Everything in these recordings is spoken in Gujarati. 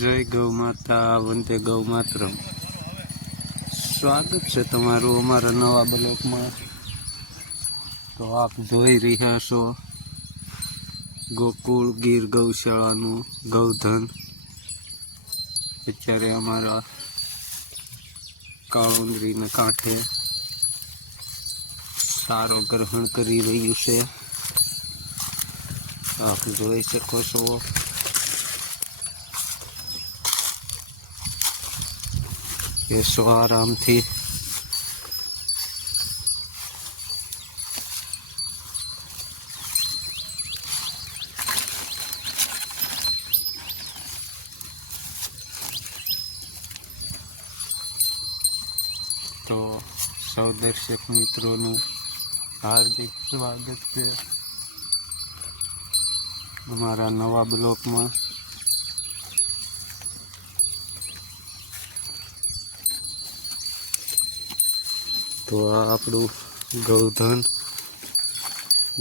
જય ગૌ માતા વંદે ગૌ માતરમ। સ્વાગત છે તમારું અમારા નવા બ્લોકમાં। તો આપ જોઈ રહ્યા છો ગોકુળ ગીર ગૌશાળાનું ગૌધન। અત્યારે અમારા કાળુંદરીના કાંઠે સારો ગ્રહણ કરી રહ્યું છે। આપ જોઈ શકો છો બેસો આરામથી। તો સૌ દર્શક મિત્રોનું હાર્દિક સ્વાગત છે અમારા નવા બ્લોકમાં। તો આ આપણું ગૌધન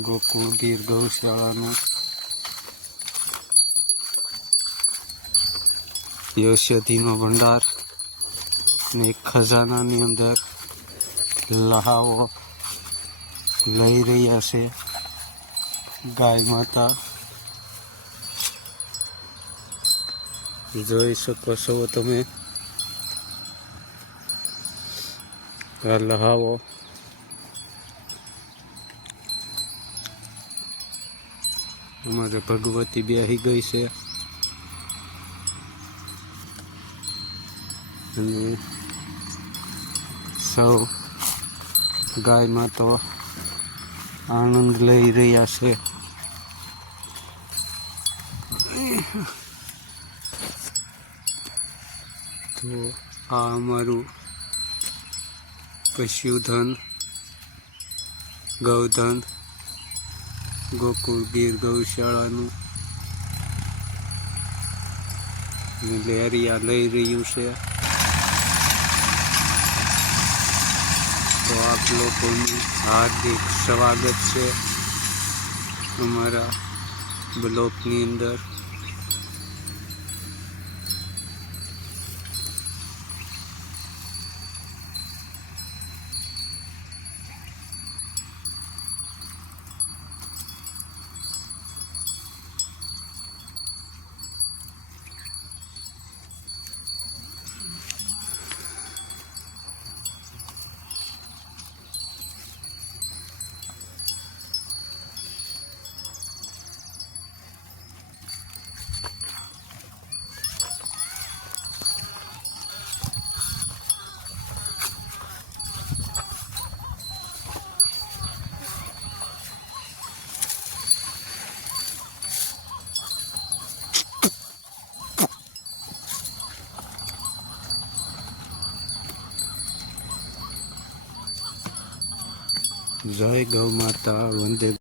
ગોકુળ ગીર ગૌશાળાનું ઔષધિનો ભંડાર ને એક ખજાનાની અંદર લહાવો લઈ રહ્યા છે ગાય માતા। જોઈ શકો છો તમે આ લહાવો અમારે ભગવતી બેહી ગઈ છે અને સૌ ગાયમાં તો આનંદ લઈ રહ્યા છે। તો આ અમારું પશુધન ગૌધન ગોકુળ ગીર ગૌશાળાનું લેરિયા લઈ રહ્યું છે। તો આપ લોકોનું હાર્દિક સ્વાગત છે અમારા બ્લોકની અંદર। જય ગૌ માતા વંદે